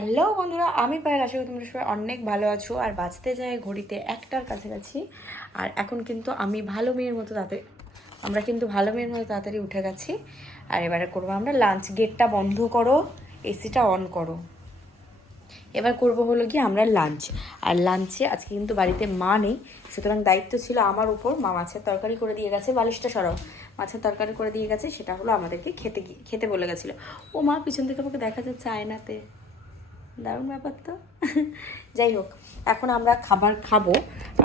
Hello বন্ধুরা, আমি পায়েল। আশা করি তোমরা সবাই অনেক ভালো আছো। আর বাঁচতে যাই ঘড়িতে একটার কাছাকাছি। আর এখন কিন্তু আমি ভালো মেয়ের মতো তাড়াতাড়ি আমরা কিন্তু ভালো মেয়ের মতো তাড়াতাড়ি উঠে গেছি। আর এবারে করব আমরা লাঞ্চ গেটটা বন্ধ করো এসিটা অন করো। এবার করব হলো কি আমরা লাঞ্চ আর লাঞ্চে আজকে কিন্তু বাড়িতে মা নেই, সুতরাং দায়িত্ব ছিল আমার উপর। মা মাছের তরকারি করে দিয়ে গেছে, বালিশটা সরাও। মাছের তরকারি করে দিয়ে গেছে, সেটা হলো আমাদেরকে খেতে খেতে বলে গেছিল। ও মা পিছন থেকে আমাকে দেখা যাচ্ছে আয়নাতে। দারুণ ব্যাপার তো। যাই হোক এখন আমরা খাবার খাব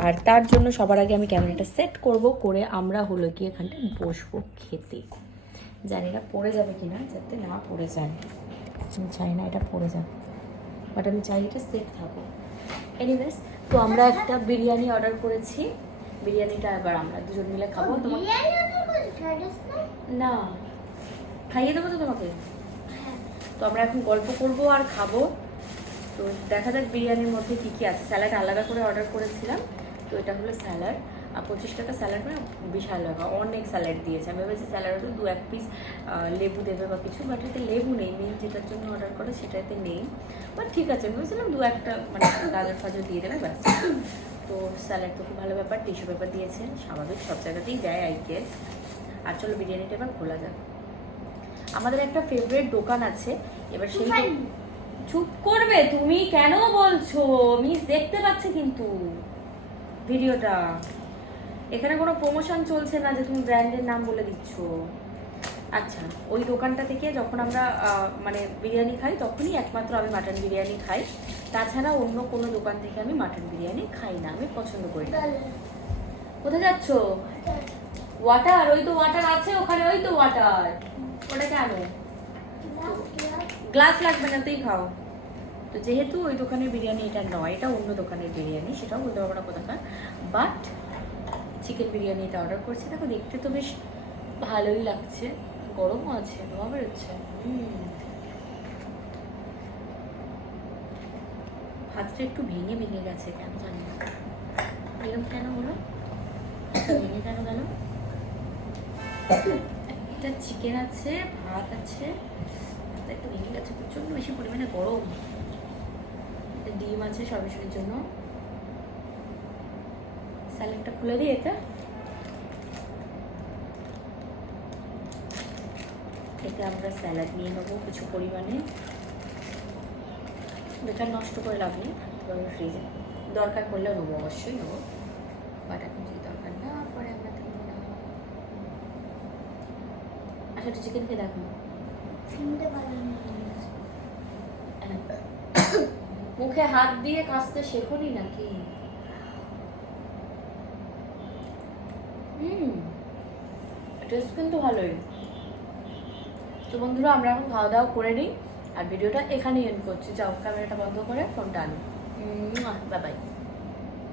আর তার জন্য সবার আগে আমি ক্যামেরাটা সেট করব করে আমরা হলো কি এখানটা বসবো খেতে। জানি না পড়ে যাবে কি না যাতে না পড়ে যায়। আমি চাই না এটা পড়ে যাবে বাট আমি চাই এটা সেট থাকো এনিওয়েজ তো আমরা একটা বিরিয়ানি অর্ডার করেছি। বিরিয়ানিটা এবার আমরা দুজন মিলে খাব। তোমার না? খাইয়ে দেবো তো তোমাকে? তো আমরা এখন গল্প করব আর খাব। তো দেখা যাক বিরিয়ানির মধ্যে কী কী আছে। স্যালাড আলাদা করে অর্ডার করেছিলাম, তো এটা হলো স্যালাড। আর পঁচিশ টাকা স্যালাড মানে বিশাল টাকা অনেক স্যালাড দিয়েছে। আমি ভেবেছি স্যালাডও দু এক পিস লেবু দেবে বা কিছু বাট এতে লেবু নেই। মেন যেটার জন্য অর্ডার করে সেটাতে নেই। বাট ঠিক আছে, আমি ভেবেছিলাম দু একটা মানে গাজর ফাজর দিয়ে দেবে, ব্যাস। তো স্যালাড তো খুব ভালো ব্যাপার টিস্যু পেপার দিয়েছেন স্বাভাবিক, সব জায়গাতেই দেয় আই গেস আর চলো বিরিয়ানিটা এবার খোলা যাক। আমাদের একটা ফেভারিট দোকান আছে। এবার সেই চুপ করবে, তুমি কেন বলছো? মিস দেখতে পাচ্ছে কিন্তু ভিডিওটা। এখানে কোনো প্রমোশন চলছে না যে তুমি ব্র্যান্ডের নাম বলে দিচ্ছ। আচ্ছা ওই দোকানটা থেকে যখন আমরা মানে বিরিয়ানি খাই, তখনই একমাত্র আমি মাটন বিরিয়ানি খাই। তাছাড়া অন্য কোনো দোকান থেকে আমি মাটন বিরিয়ানি খাই না, আমি পছন্দ করি না। কোথায় যাচ্ছ? ওয়াটার ওই তো ওয়াটার আছে ওখানে, ওই তো ওয়াটার ওটা কেন? গ্লাস লাগবে না, তুই খাও। তো যেহেতু ওই দোকানের বিরিয়ানি এটা নয়, এটা অন্য দোকানের বিরিয়ানি, সেটাও বলতে পারব না কোথাকার। বাট চিকেন বিরিয়ানি এটা অর্ডার করছি। দেখো, দেখতে তো বেশ ভালোই লাগছে। গরমও আছে বেরোচ্ছে। হুম। ভাতটা একটু ভেঙে ভেঙে গেছে কেন জানি না। এরকম কেন হলো? ভেঙে কেন গেল? একটা চিকেন আছে, ভাত আছে। ভাতটা একটু ভেঙে গেছে প্রচণ্ড বেশি পরিমাণে গরম। ডিম আছে সর্বেশ্বরের জন্য। স্যালাডটা খুলে দিই এটা। এতে আমরা স্যালাড নিয়ে নেব কিছু পরিমাণে। বেকার নষ্ট করে লাভ নেই, থাকতে ফ্রিজে। দরকার পড়লে নেব, অবশ্যই নেব। বাট এখন যদি দরকার না পরে আমরা দেবো না। আচ্ছা একটু চিকেন খেয়ে দেখো। মুখে হাত দিয়ে কাশতে শেখনি নাকি? হুম টেস্ট কিন্তু ভালোই। তো বন্ধুরা আমরা এখন খাওয়া দাওয়া করে নিই আর ভিডিওটা এখানেই এন্ড করছি। যাও ক্যামেরাটা বন্ধ করে ফোনটা আনো। Bye bye